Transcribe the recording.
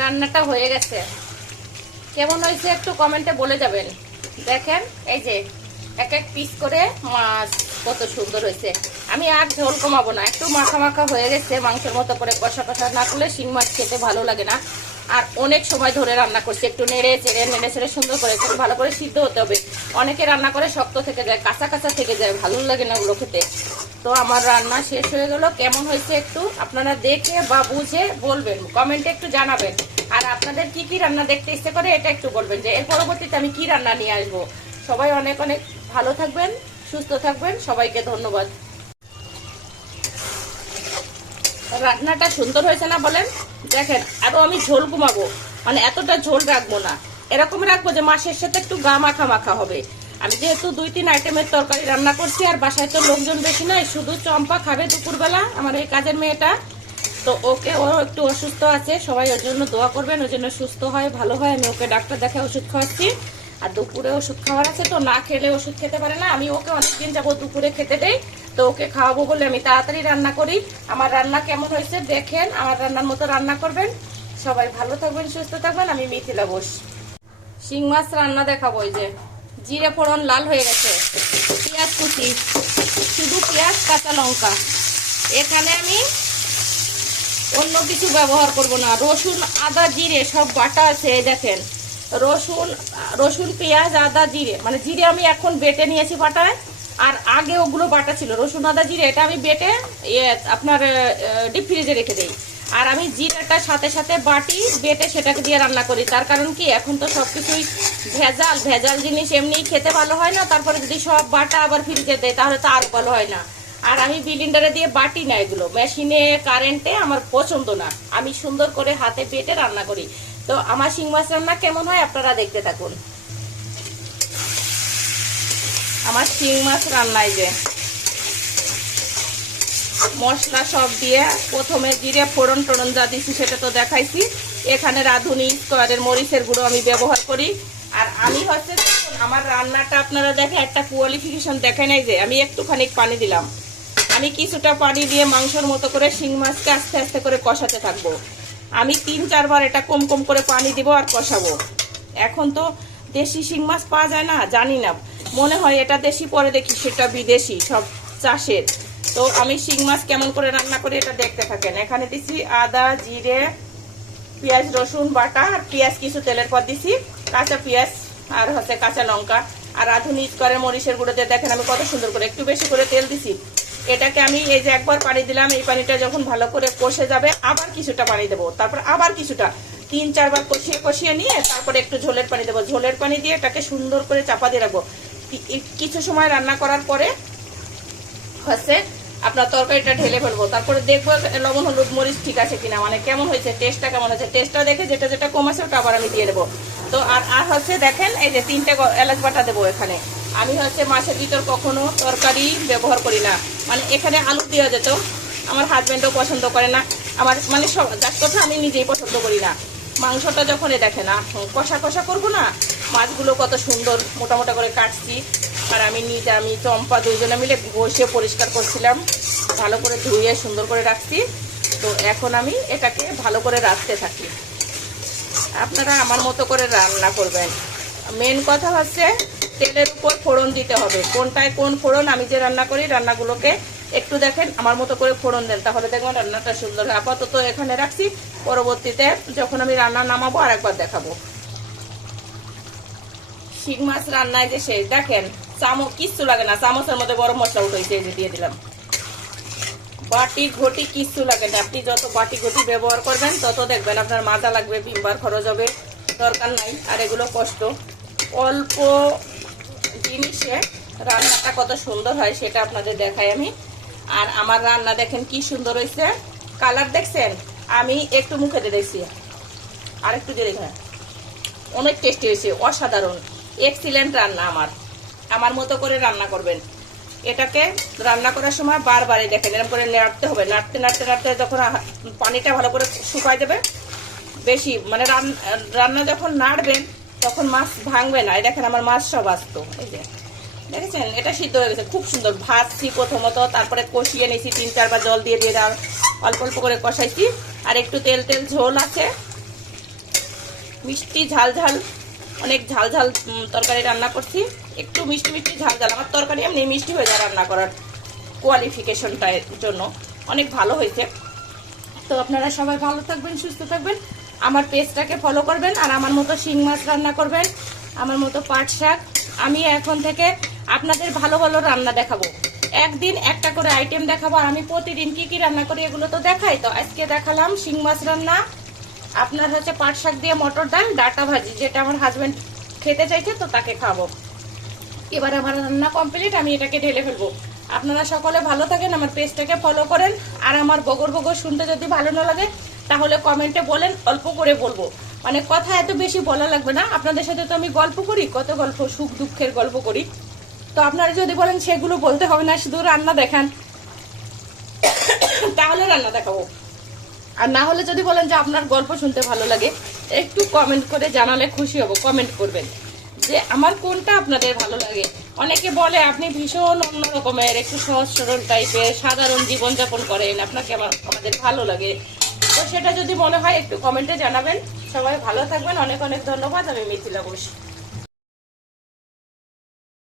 রান্নাটা হয়ে গেছে। কেমন হয়েছে একটু কমেন্টে বলে যাবেন। দেখেন এই যে এক এক পিস করে মাছ কত সুন্দর হয়েছে। আমি আর ঝোল কমাবো না, একটু মাখা মাখা হয়ে গেছে। মাংসের মতো করে কষা কষা না করলে শিং মাছ খেতে ভালো লাগে না। আর অনেক সময় ধরে রান্না করছি, একটু নেড়ে চেড়ে সুন্দর করে একটু ভালো করে সিদ্ধ হতে হবে। অনেকে রান্না করে শক্ত থেকে যায়, কাঁচা কাঁচা থেকে যায়, ভালো লাগে না ওগুলো খেতে। তো আমার রান্না শেষ হয়ে গেল। কেমন হয়েছে একটু আপনারা দেখে বা বুঝে বলবেন, কমেন্টে একটু জানাবেন। আর আপনাদের কি কি রান্না দেখতে ইচ্ছে করে এটা একটু বলবেন, যে এর পরবর্তীতে আমি কি রান্না নিয়ে আসবো। সবাই অনেক অনেক ভালো থাকবেন, সুস্থ থাকবেন। সবাইকে ধন্যবাদ। রান্নাটা সুন্দর হয়েছে না বলেন? দেখেন আরো আমি ঝোল কমাবো, মানে এতটা ঝোল রাখবো না, এরকম রাখবো যে মাছের সাথে একটু গা মাখা মাখা হবে। আমি যেহেতু 2-3 আইটেমের তরকারি রান্না করছি, আর বাসায় তো লোকজন বেশি নয়, শুধু চম্পা খাবে দুপুরবেলা, আমার এই কাজের মেয়েটা। তো ওকে, ও একটু অসুস্থ আছে, সবাই ওর জন্য দোয়া করবেন, ওর জন্য সুস্থ হয়, ভালো হয়। আমি ওকে ডাক্তার দেখে ওষুধ খাওয়াচ্ছি। আর দুপুরে ওষুধ খাওয়ার আছে, তো না খেলে ওষুধ খেতে পারে না। আমি ওকে অনেকদিন যাবো দুপুরে খেতে দেই, তো ওকে খাওয়াবো বলে আমি তাড়াতাড়ি রান্না করি। আমার রান্না কেমন হয়েছে দেখেন, আমার রান্নার মতো রান্না করবেন। সবাই ভালো থাকবেন, সুস্থ থাকবেন। আমি মিথিলা ঘোষ। শিং মাছ রান্না দেখাবো। এই যে জিরে ফোড়ন লাল হয়ে গেছে, পেঁয়াজ কুচি, শুধু পেঁয়াজ কাঁচা লঙ্কা। এখানে আমি অন্য কিছু ব্যবহার করব না। রসুন আদা জিরে সব বাটা আছে। এই দেখেন রসুন পেঁয়াজ আদা জিরে, মানে জিরে আমি এখন বেটে নিয়েছি বাটায়, আর আগে ওগুলো বাটা ছিল। রসুন আদা জিরে এটা আমি বেটে আপনার ডিপ ফ্রিজে রেখে দিই। আর আমি জিরাটা সাথে সাথে বাটি বেটে সেটাকে দিয়ে রান্না করি। তার কারণ কি, এখন তো সব কিছুই ভেজাল জিনিস এমনিই খেতে ভালো হয় না। তারপরে যদি সব বাটা আবার ফ্রিজে দেয় তাহলে তো আরও ভালো হয় না। আর আমি ব্লেন্ডারে দিয়ে বাটি না, এগুলো মেশিনে কারেন্টে আমার পছন্দ না। আমি সুন্দর করে হাতে বেটে রান্না করি। তো আমার শিং মাছ রান্না কেমন হয় আপনারা দেখতে থাকুন। আমার শিং মাছ রান্নায় যে মশলা সব দিয়ে প্রথমে জিরে ফোড়ন টোড়ন যা দিচ্ছি সেটা তো দেখাইছি। এখানে রাঁধুনি স্কোয়ারের মরিচের গুঁড়ো আমি ব্যবহার করি। আর আমি হচ্ছে আমার রান্নাটা আপনারা দেখে একটা কোয়ালিফিকেশন দেখে নাই, যে আমি একটুখানি পানি দিলাম। আমি কিছুটা পানি দিয়ে মাংসের মতো করে শিং মাছকে আস্তে আস্তে করে কষাতে থাকবো। আমি 3-4 বার এটা কম কম করে পানি দিব আর কষাবো। এখন তো দেশি শিং মাছ পাওয়া যায় না, জানি না, মনে হয় এটা দেশি, পরে দেখি সেটা বিদেশি, সব চাষের। তো আমি শিং মাছ কেমন করে রান্না করি এটা দেখতে থাকেন। এখানে দিছি আদা জিরে পেঁয়াজ রসুন বাটা, আর পেঁয়াজ কিছু তেলের পর দিছি, কাঁচা পেঁয়াজ আর হচ্ছে কাঁচা লঙ্কা, আর আধুনিক করে মরিচের গুঁড়োতে দেখেন আমি কত সুন্দর করে একটু বেশি করে তেল দিছি। এটাকে আমি এই যে একবার পানি দিলাম, এই পানিটা যখন ভালো করে কষে যাবে আবার কিছুটা পানি দেবো, তারপর আবার কিছুটা, 3-4 বার কষিয়ে নিয়ে তারপরে একটু ঝোলের পানি দেবো। ঝোলের পানি দিয়ে এটাকে সুন্দর করে চাপা দিয়ে রাখবো। কিছু সময় রান্না করার পরে হচ্ছে আপনার তরকারিটা ঢেলে ফেলবো। তারপরে দেখবো লবণ হলুদ মরিচ ঠিক আছে কিনা, মানে কেমন হয়েছে, টেস্টটা কেমন হয়েছে। টেস্টটা দেখে যেটা যেটা কম আছে ওটা আবার আমি দিয়ে দেবো। তো আর হচ্ছে দেখেন এই যে 3টে এলাচ বাটা দেবো এখানে। আমি হচ্ছে মাছের ভিতর কখনো তরকারি ব্যবহার করি না, মানে এখানে আলু দেওয়া যেত, আমার হাজব্যান্ডও পছন্দ করে না, আমার মানে সব যার কথা আমি নিজেই পছন্দ করি না। মাংসটা যখন দেখে না কষা কষা করবো না, মাছগুলো কত সুন্দর মোটা মোটা করে কাটছি। আর আমি চম্পা দুইজনে মিলে বসে পরিষ্কার করছিলাম, ভালো করে ধুয়ে সুন্দর করে রাখছি। তো এখন আমি এটাকে ভালো করে রাখতে থাকি। আপনারা আমার মতো করে রান্না করবেন। মেন কথা হচ্ছে তেলের উপর ফোড়ন দিতে হবে। কোনটায় কোন ফোড়ন, আমি যে রান্না করি রান্নাগুলোকে একটু দেখেন, আমার মতো করে ফোড়ন দেন, তাহলে দেখবেন রান্নাটা সুন্দর হয়। আপাতত এখানে রাখছি, পরবর্তীতে যখন আমি রান্না নামাবো আর একবার দেখাবো। শিং মাছ রান্নায় যে শেষ, দেখেন চামচ কিচ্ছু লাগে না, চামচের মধ্যে গরম মশলা উঠেছে, এই যে দিয়ে দিলাম। বাটি ঘটি কিচ্ছু লাগে না। আপনি যত বাটি ঘটি ব্যবহার করবেন তত দেখবেন আপনার মাজা লাগবে, ভিমবার খরচ হবে, দরকার নাই। আর এগুলো কষ্ট, অল্প জিনিসে রান্নাটা কত সুন্দর হয় সেটা আপনাদের দেখাই আমি। আর আমার রান্না দেখেন কি সুন্দর হয়েছে, কালার দেখছেন। আমি একটু মুখে দিয়ে দিয়েছি, আর একটু দিয়ে দেখেন, অনেক টেস্টি হয়েছে, অসাধারণ, এক্সিলেন্ট রান্না। আমার মতো করে রান্না করবেন। এটাকে রান্না করার সময় বারবার দেখেন এরকম করে নাড়তে হবে, নাড়তে নাড়তে নাড়তে যখন পানিটা ভালো করে শুকায় যাবে, বেশি মানে রান্না যখন নাড়বেন তখন মাছ ভাঙবে না। এই দেখেন আমার মাছ সব আসতো, এই যে দেখেছেন এটা সিদ্ধ হয়ে গেছে, খুব সুন্দর। ভাজছি প্রথমত, তারপরে কষিয়ে নিয়েছি, 3-4 বার জল দিয়ে দিয়ে অল্প অল্প করে কষাইছি। আর একটু তেল তেল ঝোল আছে, মিষ্টি ঝাল ঝাল, অনেক ঝাল ঝাল তরকারি রান্না করছি। একটু মিষ্টি মিষ্টি ঝাল ঝাল, আমার তরকারি এমনি মিষ্টি হয়ে যায় রান্না করার কোয়ালিফিকেশনটার জন্য, অনেক ভালো হয়েছে। তো আপনারা সবাই ভালো থাকবেন, সুস্থ থাকবেন, আমার পেজটাকে ফলো করবেন, আর আমার মতো শিং মাছ রান্না করবেন, আমার মতো পাট শাক। আমি এখন থেকে আপনাদের ভালো ভালো রান্না দেখাবো, একদিন একটা করে আইটেম দেখাবো। আর আমি প্রতিদিন কি কি রান্না করি এগুলো তো দেখাই। তো আজকে দেখালাম শিং মাছ রান্না, আপনার হচ্ছে পাট শাক দিয়ে মটর ডাল, ডাটা ভাজি, যেটা আমার হাজবেন্ড খেতে চাইছে তো তাকে খাবো। এবার আমার রান্না কমপ্লিট, আমি এটাকে ঢেলে ফেলবো। আপনারা সকলে ভালো থাকেন, আমার পেজটাকে ফলো করেন। আর আমার বগর বগর শুনতে যদি ভালো না লাগে তাহলে কমেন্টে বলেন, অল্প করে বলবো, মানে কথা এত বেশি বলা লাগবে না। আপনাদের সাথে তো আমি গল্প করি, কত গল্প, সুখ দুঃখের গল্প করি। তো আপনারা যদি বলেন সেগুলো বলতে হবে না, শুধু রান্না দেখান, তাহলে রান্না দেখাবো। আর না হলে যদি বলেন যে আপনার গল্প শুনতে ভালো লাগে, একটু কমেন্ট করে জানালে খুশি হব। কমেন্ট করবেন যে আমার কোনটা আপনাদের ভালো লাগে। অনেকে বলে আপনি ভীষণ অন্য রকমের, একটু সহজ সরল টাইপের সাধারণ জীবনযাপন করেন, আপনাকে আমাদের ভালো লাগে। তো সেটা যদি মনে হয় একটু কমেন্টে জানাবেন। সবাই ভালো থাকবেন, অনেক অনেক ধন্যবাদ। আমি মিথিলা ঘোষ।